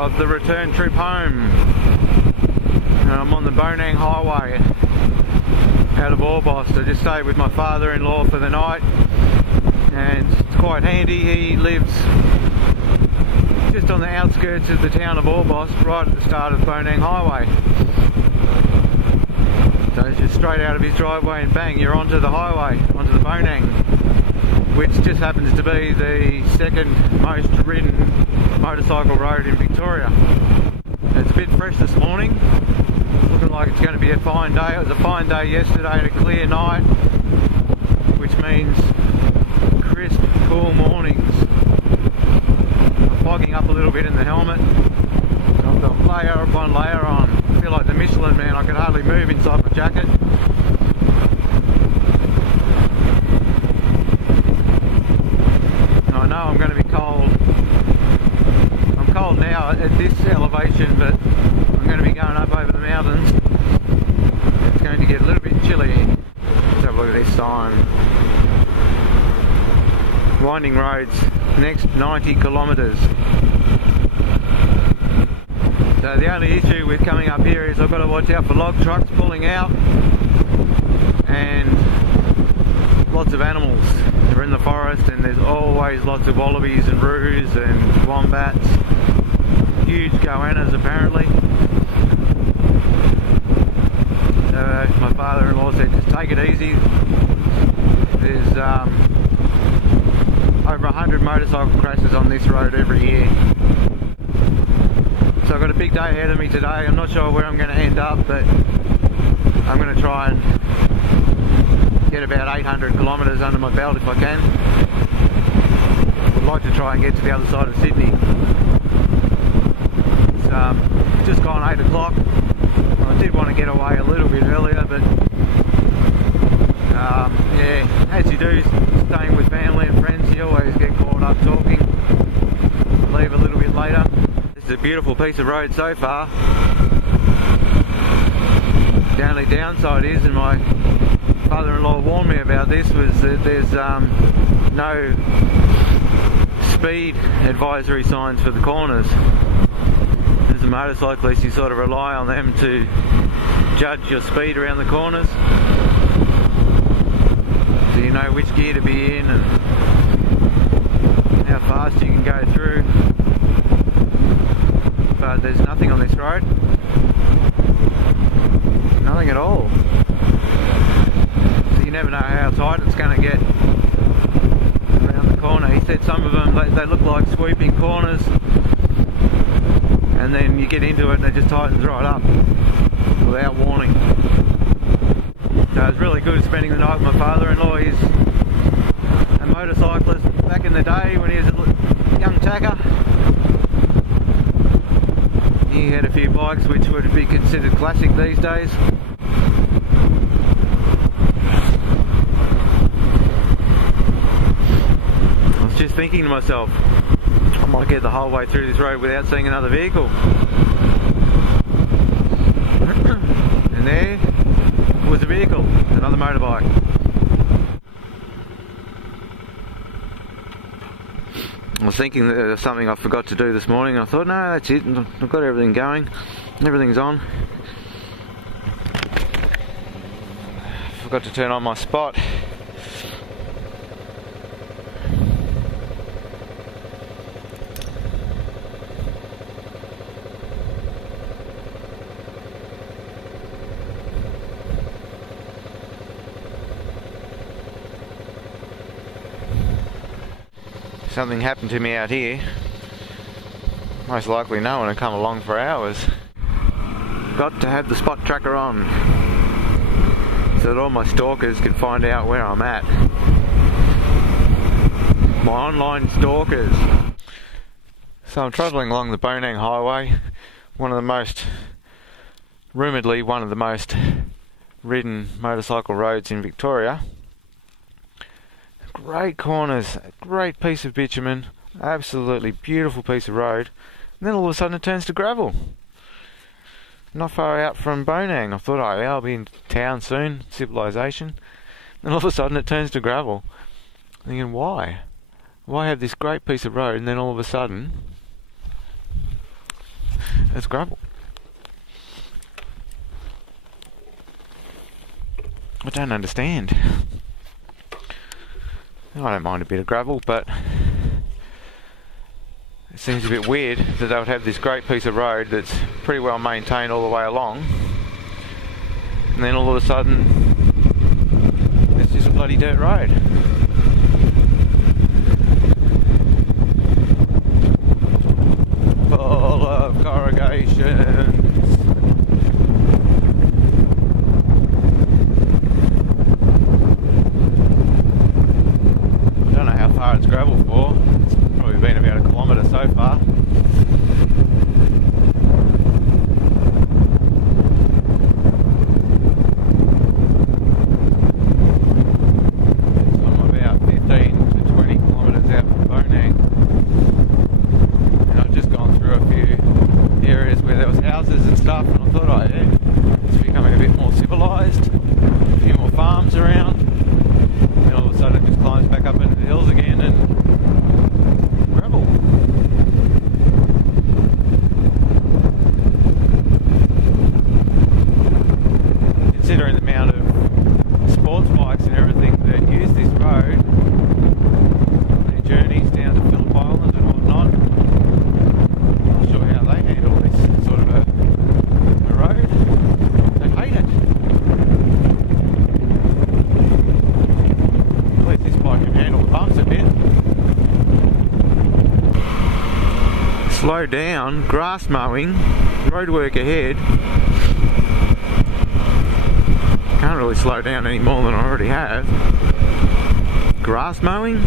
of the return trip home. And I'm on the Bonang Highway out of Orbost. I just stayed with my father-in-law for the night, and it's quite handy. He lives just on the outskirts of the town of Orbost, right at the start of Bonang Highway. So it's just straight out of his driveway and bang, you're onto the highway, onto the Bonang, which just happens to be the second most ridden motorcycle road in Victoria. It's a bit fresh this morning, looking like it's going to be a fine day. It was a fine day yesterday and a clear night, which means crisp, cool mornings. I'm fogging up a little bit in the helmet. I've got layer upon layer on. I feel like the Michelin Man, I can hardly move inside my jacket. I know I'm going to be cold. I'm cold now at this elevation, but I'm going to be going up over the mountains. It's going to get a little bit chilly. Let's have a look at this sign. Winding roads, next 90 kilometres. So the only issue with coming up here is I've got to watch out for log trucks pulling out and lots of animals. We're in the forest and there's always lots of wallabies and roos and wombats, huge goannas apparently. So my father-in-law said just take it easy. There's over 100 motorcycle crashes on this road every year. So I've got a big day ahead of me today. I'm not sure where I'm going to end up, but I'm going to try and get about 800 kilometres under my belt if I can. Would like to try and get to the other side of Sydney. It's just gone 8 o'clock. I did want to get away a little bit earlier, but yeah, as you do, staying with family and friends, you always get caught up talking. Leave a little bit later. This is a beautiful piece of road so far. The only downside is, and my father-in-law warned me about this, was that there's no speed advisory signs for the corners. As a motorcyclist, you sort of rely on them to judge your speed around the corners, so you know which gear to be in and how fast you can go through. But there's nothing on this road. Nothing at all. So you never know how tight it's going to get around the corner. He said some of them, they look like sweeping corners, and then you get into it and it just tightens right up without warning. So it was really good spending the night with my father-in-law. He's a motorcyclist back in the day when he was a young tacker. He had a few bikes which would be considered classic these days. I was just thinking to myself, I might get the whole way through this road without seeing another vehicle. And there was a vehicle, another motorbike. I was thinking that there's something I forgot to do this morning. I thought, no, that's it. I've got everything going. Everything's on. Forgot to turn on my spot. Something happened to me out here. Most likely no one will come along for hours. Got to have the spot tracker on so that all my stalkers can find out where I'm at. My online stalkers. So I'm travelling along the Bonang Highway, rumouredly one of the most ridden motorcycle roads in Victoria. Great corners, a great piece of bitumen, absolutely beautiful piece of road, and then all of a sudden it turns to gravel. Not far out from Bonang. I thought, oh yeah, I'll be in town soon, civilization. Then all of a sudden it turns to gravel. I'm thinking, why? Why have this great piece of road and then all of a sudden It's gravel. I don't understand. I don't mind a bit of gravel, but it seems a bit weird that they would have this great piece of road that's pretty well maintained all the way along, and then all of a sudden it's just a bloody dirt road. Full of corrugations. I don't know how far it's gravel for. It's probably been about a kilometre so far. So I'm about 15 to 20 kilometres out from Bonang. And I've just gone through a few areas where there was houses and stuff, and I thought, oh yeah, it's becoming a bit more civilised. A few more farms around. And all of a sudden it just climbs back up into the hills again and gravel. Considering the amount of sports bikes and everything that use this road, their journeys down to Phillip Island and whatnot, I'm not sure how they handle this sort of a road. They hate it. At least this bike can handle the bumps a bit. Slow down, grass mowing, roadwork ahead. Can't really slow down any more than I already have. Grass mowing?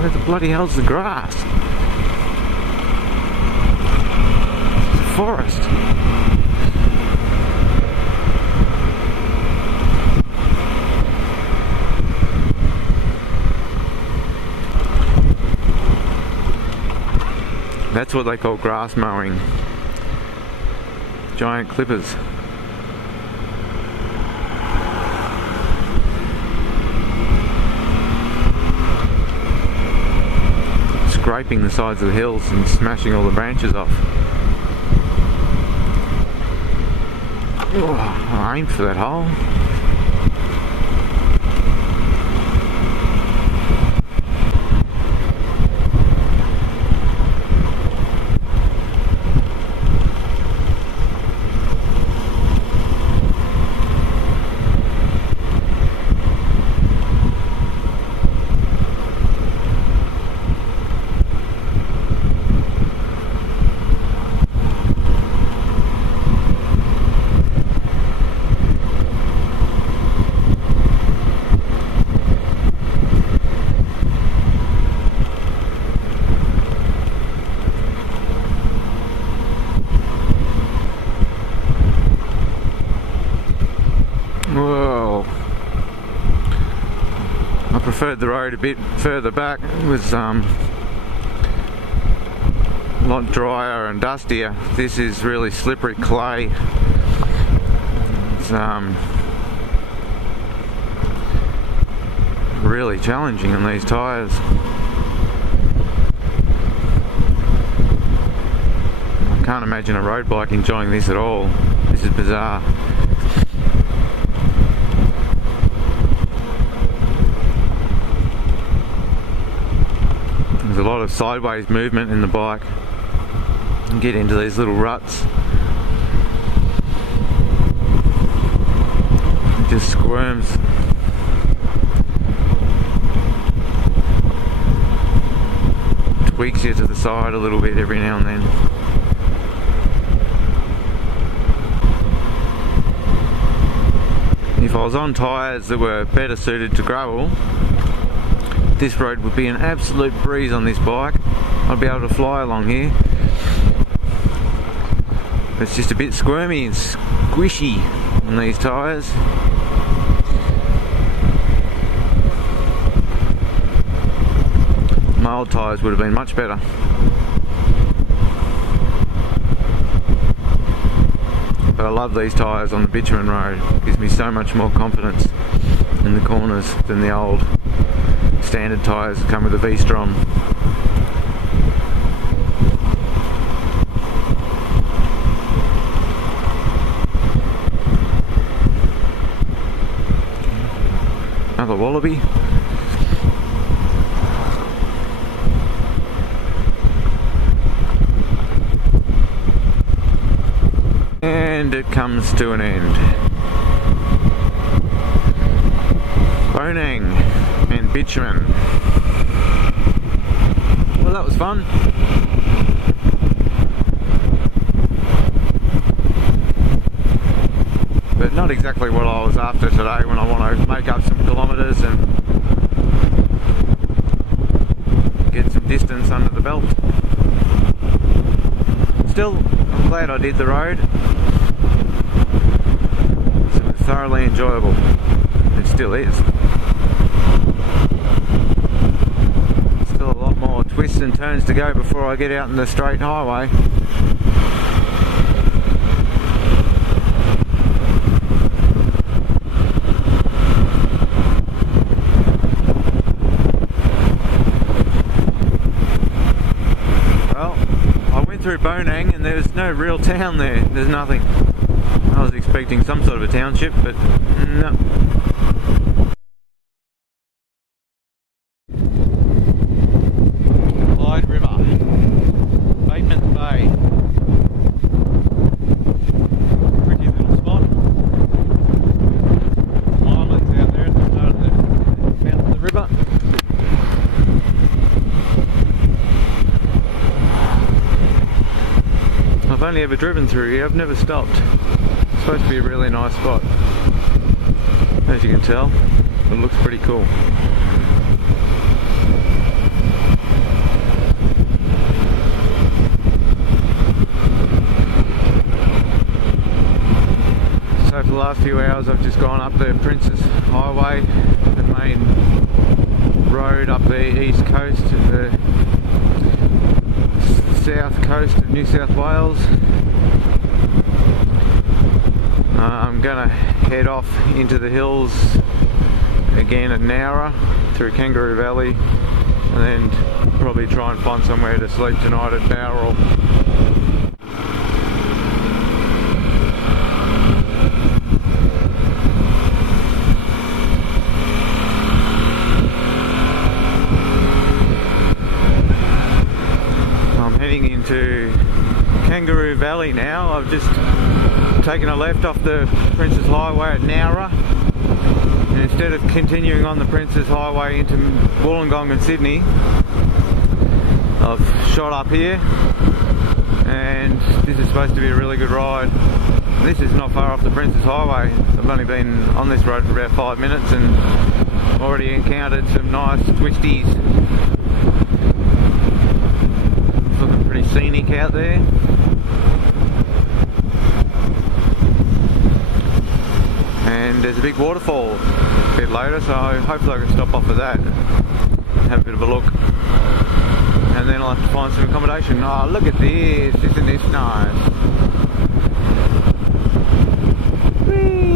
Where the bloody hell's the grass? It's a forest. That's what they call grass mowing. Giant clippers. Scraping the sides of the hills and smashing all the branches off. Oh, I aimed for that hole. Whoa. I preferred the road a bit further back. It was a lot drier and dustier. This is really slippery clay. It's really challenging on these tyres. I can't imagine a road bike enjoying this at all. This is bizarre. There's a lot of sideways movement in the bike. You get into these little ruts. It just squirms. Tweaks you to the side a little bit every now and then. If I was on tyres that were better suited to gravel, this road would be an absolute breeze on this bike. I'd be able to fly along here. It's just a bit squirmy and squishy on these tyres. My old tyres would have been much better. But I love these tyres on the bitumen road. It gives me so much more confidence in the corners than the old standard tyres that come with a v-strom. Another wallaby. And it comes to an end. Bonang and bitumen. Well, that was fun. But not exactly what I was after today when I want to make up some kilometres and get some distance under the belt. Still, I'm glad I did the road. It's thoroughly enjoyable. It still is. Still a lot more twists and turns to go before I get out in the straight highway. Through Bonang and there's no real town there. There's nothing. I was expecting some sort of a township, but no. Clyde River, Bateman's Bay. Pretty little spot. Islands out there at the start of the mouth of the river. I've only ever driven through here, I've never stopped. It's supposed to be a really nice spot. As you can tell, it looks pretty cool. So for the last few hours I've just gone up the Princess Highway, the main road up the east coast of the south coast of New South Wales. I'm gonna head off into the hills again at Nowra through Kangaroo Valley and then probably try and find somewhere to sleep tonight at Bowral. Into Kangaroo Valley now. I've just taken a left off the Princess Highway at Nowra, and instead of continuing on the Princess Highway into Wollongong and Sydney, I've shot up here, and this is supposed to be a really good ride. This is not far off the Princess Highway. I've only been on this road for about 5 minutes and already encountered some nice twisties. Pretty scenic out there. And there's a big waterfall a bit later, so hopefully I can stop off of that and have a bit of a look. And then I'll have to find some accommodation. Oh, look at this! Isn't this nice? Whee!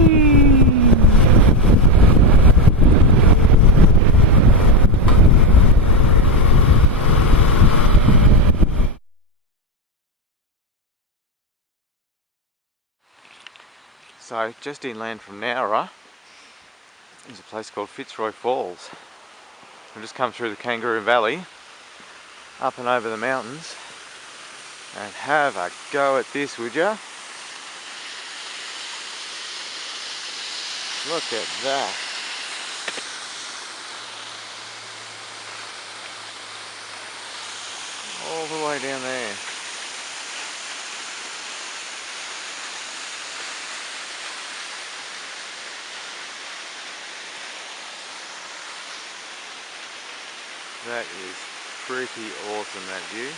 So just inland from Nowra is a place called Fitzroy Falls. I've just come through the Kangaroo Valley, up and over the mountains, and have a go at this, would ya? Look at that. All the way down there. That is pretty awesome, that view.